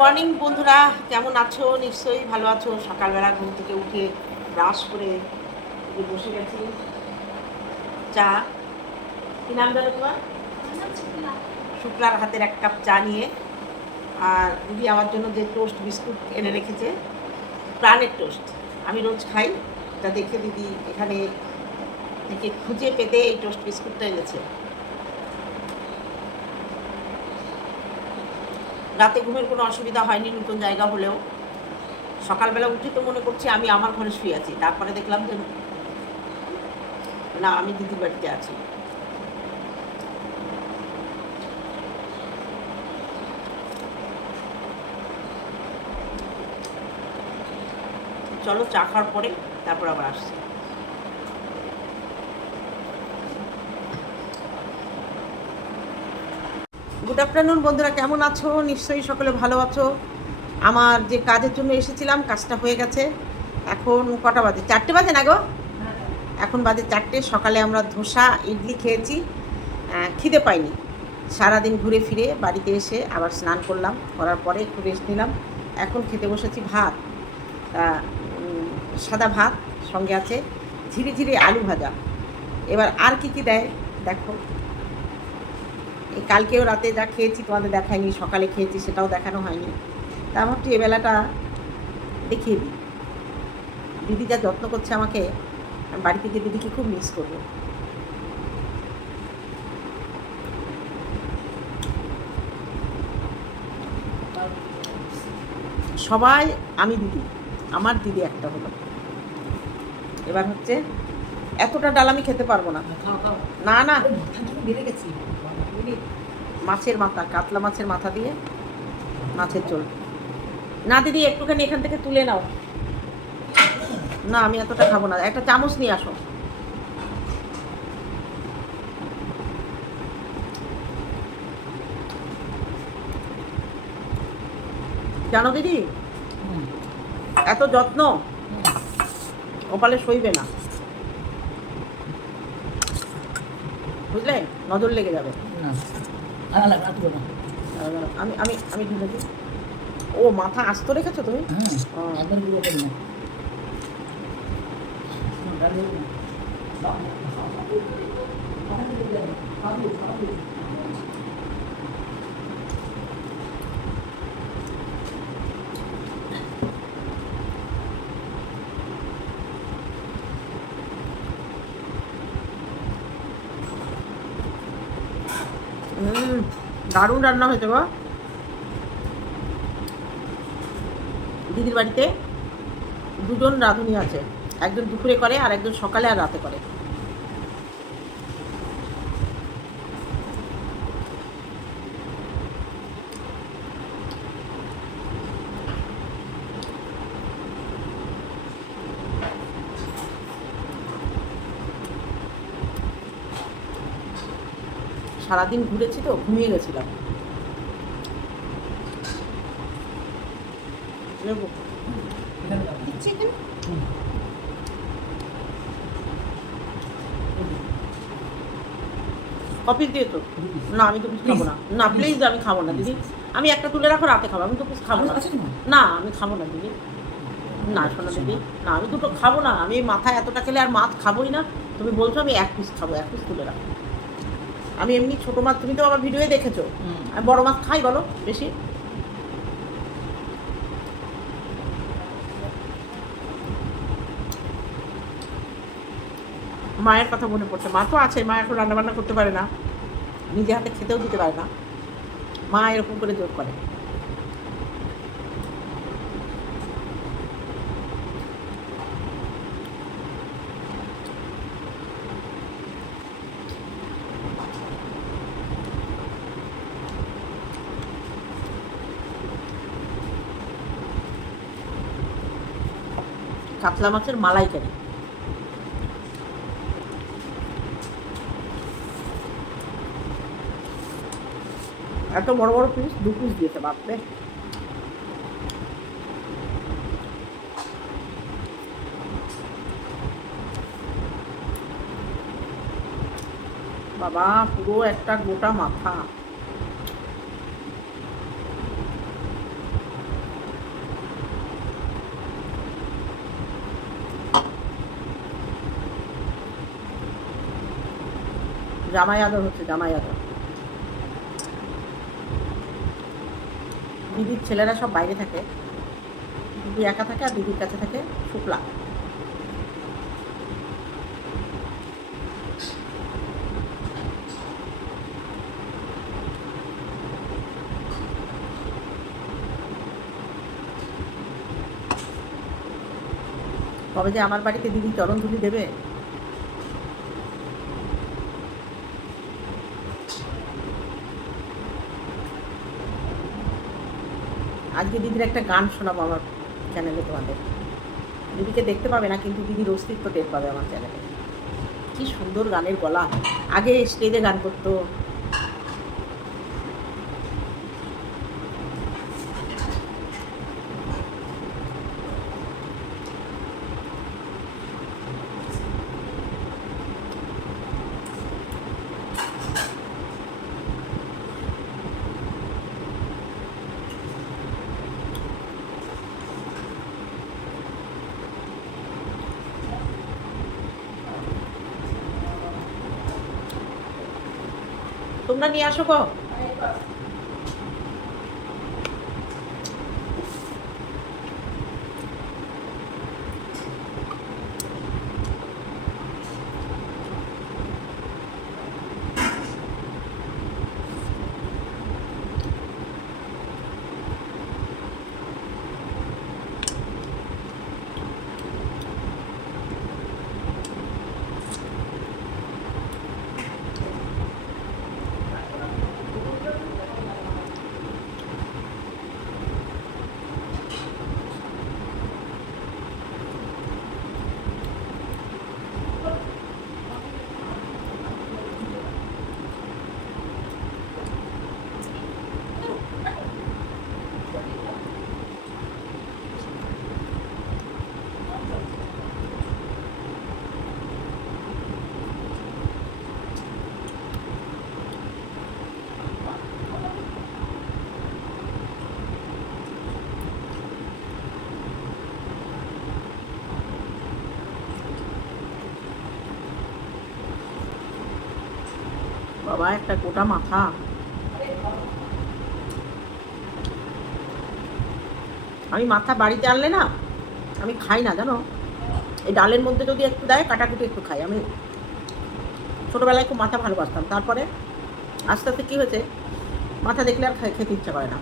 Morning বন্ধুরা, কেমন আছো? নিশ্চয়ই ভালো আছো। সকালবেলা ঘুম থেকে উঠে ব্রাশ করে বসে গেছি। চা? কি নাম ধরো তোমার? শুক্লার হাতের এক কাপ চা নিয়ে। আর দিদি আমার জন্য যে টোস্ট বিস্কুট এনে রেখেছে, প্রাণের টোস্ট। আমি রোজ খাই। তা দেখে দিদি এখানে থেকে খুঁজে পেতে এই টোস্ট বিস্কুটটা এনেছে। রাতে ঘুমের কোনো অসুবিধা হয়নি, নতুন জায়গা হলেও। সকালবেলা উঠে তো মনে করছি আমি আমার ঘরে শুয়ে আছি, তারপরে দেখলাম যে না, আমি দিদির বাড়িতে আছি। চলো চা খাওয়ার পরে তারপর আবার আসছি। গুড আফটারনুন বন্ধুরা, কেমন আছো? নিশ্চয়ই সকলে ভালো আছো। আমার যে কাজের জন্য এসেছিলাম, কাজটা হয়ে গেছে। এখন কটা বাজে? চারটে বাজে না গো? এখন বাজে চারটে, সকালে আমরা ধোসা, ইডলি খেয়েছি। খিদে পাইনি। সারাদিন ঘুরে ফিরে বাড়িতে এসে আবার স্নান করলাম, করার পরে একটু রেস্ট নিলাম। এখন খেতে বসেছি ভাত। সাদা ভাত সঙ্গে আছে ধীরে ধীরে আলু ভাজা। এবার আর কি কি দেয়? দেখো। এই কালকেও রাতে যা খেয়েছি তোমাদের দেখায়নি সকালে খেয়েছি সেটাও দেখানো হয়নি। তা ভাবছি এ বেলাটা দেখিয়ে দিই। দিদি যা যত্ন করছে আমাকে আমি বাড়িতে গিয়ে দিদিকে খুব মিস করব। সবাই আমি দিদি আমার দিদি একটা হলো। এবার হচ্ছে এতটা ডাল আমি খেতে পারব না। না না বেড়ে গেছি। মাছের মাথা কাতলা মাছের মাথা দিয়ে মাছের ঝোল। না দিদি একটুখানি এখান থেকে তুলে নাও। না আমি এতটা খাব না। একটা চামচ নিয়ে আসো। জানো দিদি? এত যত্ন। কপালে সইবে না। বুঝলে? নজর লেগে যাবে। না। আলাদা কাটবো না আমি আমি আমি ঢুকে দিই ও মাথা আস্ত রেখেছো তুমি? হ্যাঁ ও। গুলো করি না হুম দারুণ রান্না হয়েছে গো। দিদির বাড়িতে দুজন রাঁধুনি আছে, একজন দুপুরে করে আর একজন সকালে আর রাতে করে। সারাদিন ঘুরেছি তো ঘুমিয়ে গেছিলাম। নেব। কপিস দিয়ে তো? না আমি তো কিছু খাব না। না প্লিজ আমি খাব না দিদি। আমি একটা তুলে রাখো রাতে খাব। আমি তো কিছু খাব না। না না আমি খাব না দিদি। না শোনো দিদি। না আমি দুটো খাব না। আমি মাথায় এতটা খেলে আর মাছ খাবোই না। তুমি বলছো আমি এক পিস খাব এক পিস তুলে রাখো। আমি এমনি ছোটো মাছ তুমি তো আমার ভিডিওয়ে দেখেছ। আমি বড় মাছ খাই বলো বেশি। মায়ের কথা মনে পড়ছে। মা তো আছে মা এখন রান্নাবান্না করতে পারে না। নিজে হাতে খেতেও দিতে পারে না। মা এরকম করে জোর করে। কাতলা মাছের মালাইকারি। এত বড় বড় পিস দু পিস দিয়েছে বাপরে বাবা, পুরো একটা গোটা মাথা। জামাই আদর হচ্ছে, জামাই আদর। দিদির ছেলেরা সব বাইরে থাকে। দিদি একা থাকে আর দিদির কাছে থাকে শুক্লা। তবে যে আমার বাড়িতে দিদি চরণ ধুলি দেবে? আজকে দিদির একটা গান শোনাবো আমার চ্যানেলে তোমাদের। দিদিকে দেখতে পাবে না, কিন্তু দিদির অস্তিত্ব টের পাবে আমার চ্যানেলে কী সুন্দর গানের গলা। আগে স্টেজে গান করতো তোমরা নিয়ে আসো গো বাবা, একটা গোটা মাথা। আমি মাথা বাড়িতে আনলে না, আমি খাই না, জানো? এই ডালের মধ্যে যদি একটু দেয়, কাটাকুটি একটু খাই। আমি ছোটোবেলায় খুব মাথা ভালোবাসতাম। তারপরে আস্তে আস্তে কী হয়েছে, মাথা দেখলে আর খেতে ইচ্ছা করে না।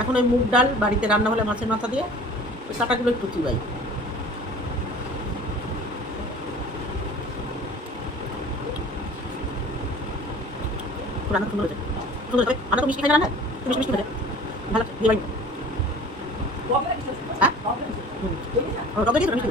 এখন ওই মুগ ডাল বাড়িতে রান্না হলে মাছের মাথা দিয়ে, ওই কাটাগুলো একটু চিবাই। রান্না সুন্দর হয়েছে। সুন্দর হয়েছে। আমরা তো মিষ্টি খাই না? মিষ্টি মিষ্টি হয়েছে ভালো বাড়ি। হ্যাঁ? দই দিয়ে মিষ্টি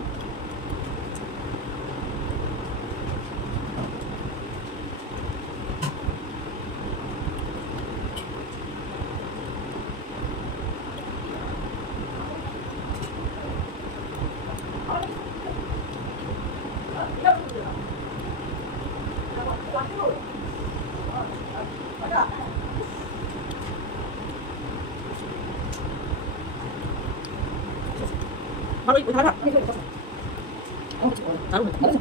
দিও। ভালো, ওই ভালো, ভালো। দারুণ হয়েছে।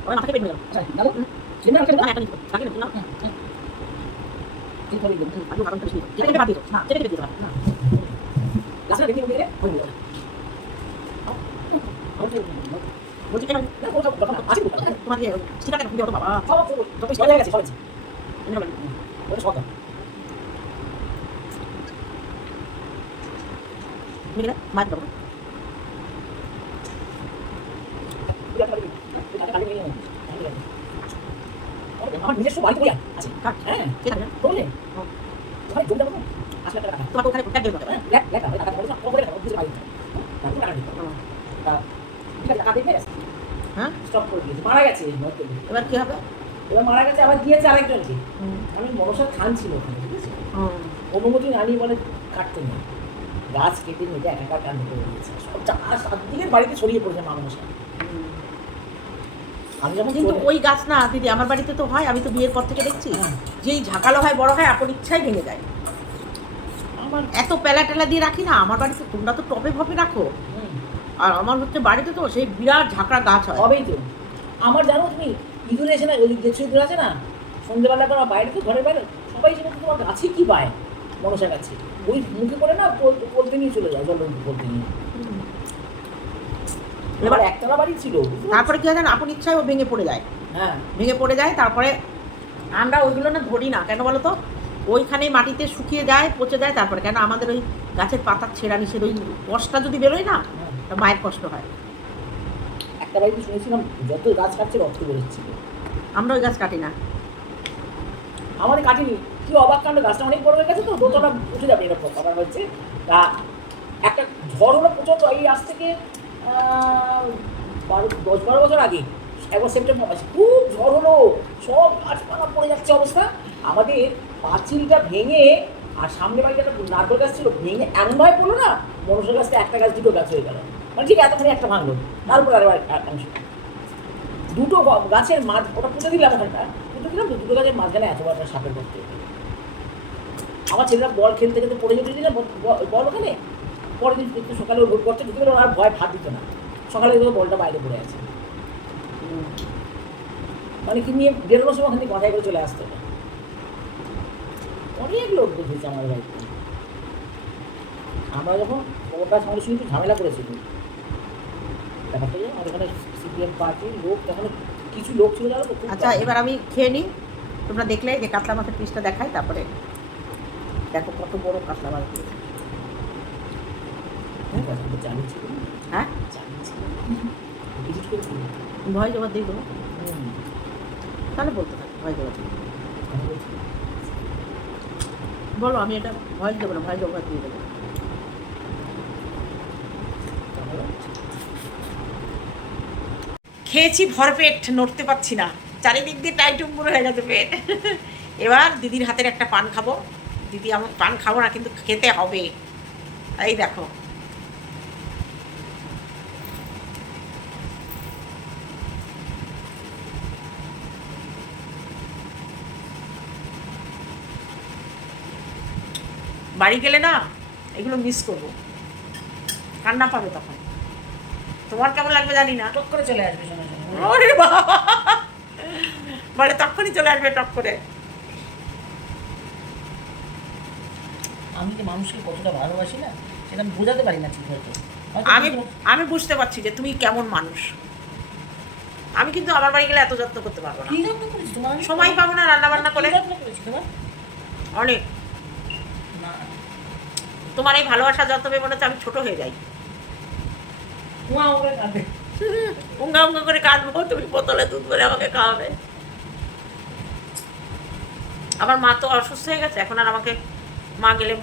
না, না। নিজস্ব বাড়ি আছে হ্যাঁ কে ওখানে দিয়ে হ্যাঁ বলে করে ঠিক আছে দিয়েছে মারা গেছে এবার কি হবে এবার মারা গেছে আবার দিয়েছে আরেকজনকে আমি মনসার খান ছিল ওখানে বুঝেছি হুম। অনুমতি না বলে কাটতে নেই গাছ কেটে নিয়ে একাকার কাণ্ড করে দিয়েছে সব চাষ দিকের বাড়িতে ছড়িয়ে পড়েছে মা মনসা কিন্তু ওই গাছ না দিদি আমার বাড়িতে তো হয় আমি তো বিয়ের পর থেকে দেখছি। হ্যাঁ। যেই ঝাঁকালো হয় বড় হয় আপন ইচ্ছাই ভেঙে যায়। আমার এত পেলা টেলা দিয়ে রাখি না আমার বাড়িতে তোমরা তো টবে ভপে রাখো। আর আমার হচ্ছে বাড়িতে তো সেই বিরাট ঝাঁকড়া গাছ হয়। হবেই তো। আমার জানো তুমি ইঁদুরে এসে না ওই যে ইঁদুর আছে না সন্ধ্যেবেলা করে বাইরে তো ঘরের বাইরে সবাই সেটা তোমার গাছে কি পায় মনসা গাছে। ওই মুখে করে না পল- পলতে নিয়ে চলে যায় জল পলতে নিয়ে। এবার একতলা বাড়ি ছিল। তারপরে কি হয় জানো? আপন ইচ্ছায় ও ভেঙে পড়ে যায়। হ্যাঁ। ভেঙে পড়ে যায় তারপরে আমরা ওইগুলো না ধরি না। কেন বলো তো ওইখানে মাটিতে শুকিয়ে যায় পচে যায় তারপরে কেন? আমাদের ওই গাছের পাতা ছেঁড়া নিষেধ ওই কষ্টটা যদি বেরোয় না হ্যাঁ। তা মায়ের কষ্ট হয়। একটা বাড়িতে শুনেছিলাম যত গাছ কাটছে রক্ত বেরোচ্ছিল আমরা ওই গাছ কাটি না। আমাদের কাটিনি। কি অবাক কাণ্ড গাছটা অনেক বড় হয়ে গেছে তো দোতলা উঠে যাবে এরকম। আবার হচ্ছে তা একটা ঝড় হলো প্রচণ্ড এই আজ থেকে দশ, বারো বছর আগে, একবার সেপ্টেম্বর মাসে খুব ঝড় হলো, সব গাছপালা পড়ে যাচ্ছে অবস্থা। আমাদের পাঁচিলটা ভেঙে, আর সামনে বাড়িতে একটা নারকেল গাছ ছিল, ভেঙে এমনভাবে পড়ল না, মনসা গাছটা একটা গাছ, দুটো গাছ হয়ে গেল। মানে ঠিক এতখানি একটা ভাঙলো। তারপর আরও এক অংশ। দুটো গাছের মাঝ, ওটা পুঁতে দিলাম ওখানটা, পুঁতে দিলাম তো দুটো গাছের মাঝখানে এত বড় সাপের করতে আমার ছেলেরা বল খেলতে খেলতে পড়ে যেতে দিলাম বল ওখানে? পরের দিন একটু সকালে ওর করতে ঢুকে গেলো আর ভয় ভাত দিত না। সকালে দেখো বলটা বাইরে পড়ে আছে। মানে কি নিয়ে বেরোনোর সময় ওখান থেকে মাথায় করে চলে আসতে অনেক লোক দেখেছে আমার বাড়িতে আমরা যখন ওটা সঙ্গে সঙ্গে একটু ঝামেলা করেছিল। ব্যাপারটা আমাদের এখানে সিপিএম পার্টির লোক তখন কিছু লোক ছিল জানো তো আচ্ছা এবার আমি খেয়ে নিই। তোমরা দেখলে যে কাতলা মাছের পিসটা দেখাই তারপরে দেখো কত বড় কাতলা মাছ দিয়েছে। হ্যাঁ, ভয় জবাব দিয়ে দেবো। তাহলে বলতে থাকো ভয় জবাব দিয়ে বলো আমি এটা ভয় দেবো না ভয় জবাব দিয়ে দেবো। খেয়েছি ভরপেট নড়তে পারছি না। চারিদিক দিয়ে টাইটুম্বুর হয়ে গেছে পেট। এবার দিদির হাতের একটা পান খাব। দিদি আমার পান খাব না কিন্তু খেতে হবে। এই দেখো। বাড়ি গেলে না এগুলো মিস করব। কান্না পাবে তখন। তোমার কেমন লাগবে জানি না। টক করে চলে আসবে ওরে বাবা। মানে তখনই চলে আসবে টক করে। আমি যে মানুষকে কতটা ভালোবাসি না সেটা আমি বোঝাতে পারি না ঠিক হয়তো। আমি আমি বুঝতে পারছি যে তুমি কেমন মানুষ। আমি কিন্তু আমার বাড়ি গেলে এত যত্ন করতে পারব না। সময় পাবো না রান্না বান্না করে। অনেক। তোমার এই ভালোবাসা পেয়ে মনে হচ্ছে আমি ছোট হয়ে যাই। উঙ্গা উঙ্গা করে কাঁদবো তুমি বোতলে দুধ করে আমাকে খাওয়াবে। আমার মা তো অসুস্থ হয়ে গেছে এখন আর আমাকে মা গেলে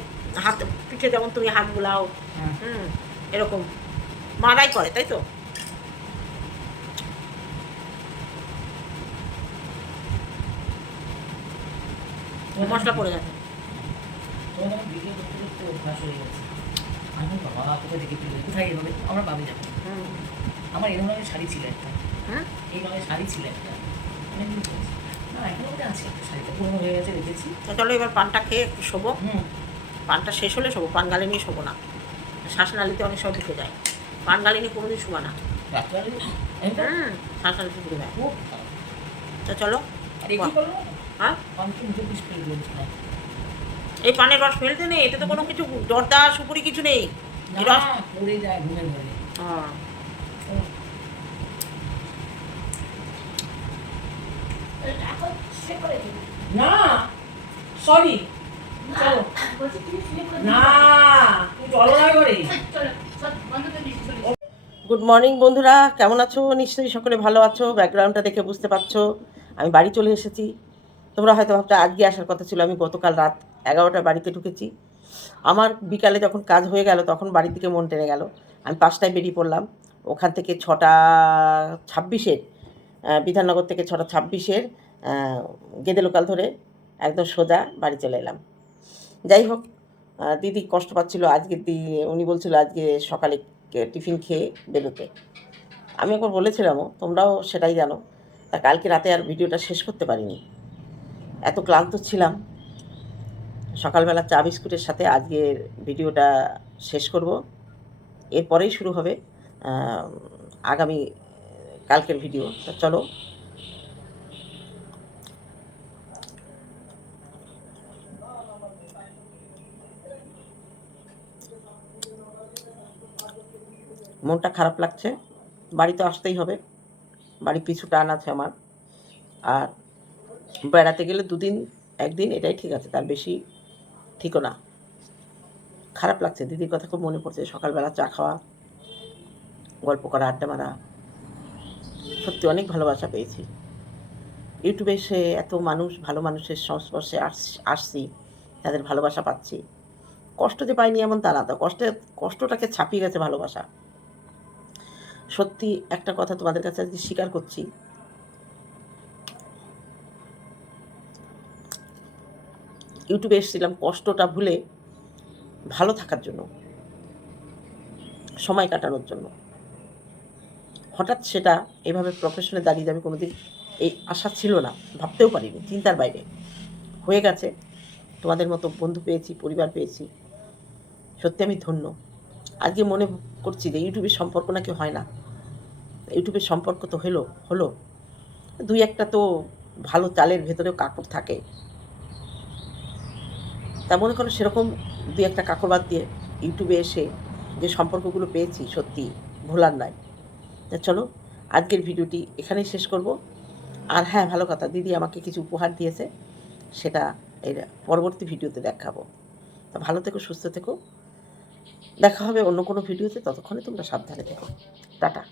হাত পিঠে যেমন তুমি হাত বুলাও। হ্যাঁ। হুম এরকম। মারাই করে তাই তো? মশলা পড়ে যাবে। অভ্যাস হয়ে গেছে। আমি বাবা কোথায় দেখে কোথায় এভাবে আমরা পাবি যাব। হুম। আমার এই ধরনের শাড়ি ছিল একটা। হুম এই রঙের শাড়ি ছিল একটা। না এখনও মধ্যে আছে একটা শাড়িটা পুরোনো হয়ে গেছে রেখেছি। তো চলো এবার পানটা খেয়ে একটু শোবো। হুম। পানটা শেষ হলে শোবো। পান গালে নিয়ে শোবো না। শ্বাসনালিতে অনেক সময় ঢুকে যায়। পান গালে নিয়ে কোনোদিন শোবা না। শ্বাসনালিতে ঢুকে যায়। তো চলো। হ্যাঁ পানকে মুখে পিস করে দিয়েছি না এই পানের রস ফেলতে নেই এতে তো কোনো কিছু জর্দা সুপুরি কিছু নেই। রস পড়ে যায় ঘুমের ঘরে হ্যাঁ। না সরি চলো। না চলো না ঘরে। গুড মর্নিং বন্ধুরা কেমন আছো? নিশ্চয়ই সকলে ভালো আছো ব্যাকগ্রাউন্ডটা দেখে বুঝতে পারছ। আমি বাড়ি চলে এসেছি। তোমরা হয়তো ভাবছ আজকে আসার কথা ছিল আমি গতকাল রাত এগারোটার বাড়িতে ঢুকেছি। আমার বিকালে যখন কাজ হয়ে গেল, তখন বাড়ির দিকে মন টেনে গেল। আমি পাঁচটায় বেরিয়ে পড়লাম। ওখান থেকে ছটা ছাব্বিশের বিধাননগর থেকে ছটা ছাব্বিশের গেদে লোকাল ধরে একদম সোজা বাড়ি চলে এলাম। যাই হোক দিদি কষ্ট পাচ্ছিল আজকে দি, উনি বলছিল আজকে সকালে টিফিন খেয়ে বেরোতে। আমি একবার বলেছিলামও, তোমরাও সেটাই জানো। তা কালকে রাতে আর ভিডিওটা শেষ করতে পারিনি। এত ক্লান্ত ছিলাম। সকালবেলা চা বিস্কুটের সাথে আজকের ভিডিওটা শেষ করব। এরপরেই শুরু হবে আগামী, কালকের ভিডিও। তো চলো। মনটা খারাপ লাগছে। বাড়ি তো আসতেই হবে। বাড়ি পিছু টান আছে আমার। আর বেড়াতে গেলে দুদিন, একদিন এটাই ঠিক আছে। তার বেশি ঠিকও না। খারাপ লাগছে। দিদির কথা খুব মনে পড়ছে। সকালবেলা চা খাওয়া, গল্প করা, আড্ডা মারা। সত্যি অনেক ভালোবাসা পেয়েছি। ইউটিউবে এসে এত মানুষ, ভালো মানুষের সংস্পর্শে আস- আসছি, তাদের ভালোবাসা পাচ্ছি। কষ্ট যে পাইনি এমন তা না তো। কষ্টে, কষ্টটাকে ছাপিয়ে গেছে ভালোবাসা। সত্যি একটা কথা তোমাদের কাছে আজকে স্বীকার করছি। ইউটিউবে এসেছিলাম কষ্টটা ভুলে ভালো থাকার জন্য, সময় কাটানোর জন্য। হঠাৎ সেটা এভাবে প্রফেশনে দাঁড়িয়ে যাবে কোনোদিন এই আশা ছিল না, ভাবতেও পারিনি, চিন্তার বাইরে। হয়ে গেছে, তোমাদের মতো বন্ধু পেয়েছি, পরিবার পেয়েছি, সত্যি আমি ধন্য। আজকে মনে করছি যে ইউটিউবের সম্পর্ক নাকি হয় না। ইউটিউবের সম্পর্ক তো হলো হলো। দুই একটা তো ভালো চালের ভেতরেও কাকড় থাকে। তা মনে করো সেরকম দুই একটা কাকড় বাদ দিয়ে ইউটিউবে এসে যে সম্পর্কগুলো পেয়েছি সত্যি ভোলার নাই তা চলো, আজকের ভিডিওটি এখানেই শেষ করব। আর হ্যাঁ ভালো কথা, দিদি আমাকে কিছু উপহার দিয়েছে, সেটা এর পরবর্তী ভিডিওতে দেখাবো। তা ভালো থেকো, সুস্থ থেকো। দেখা হবে অন্য কোনো ভিডিওতে, ততক্ষণে তোমরা সাবধানে থেকো। টাটা।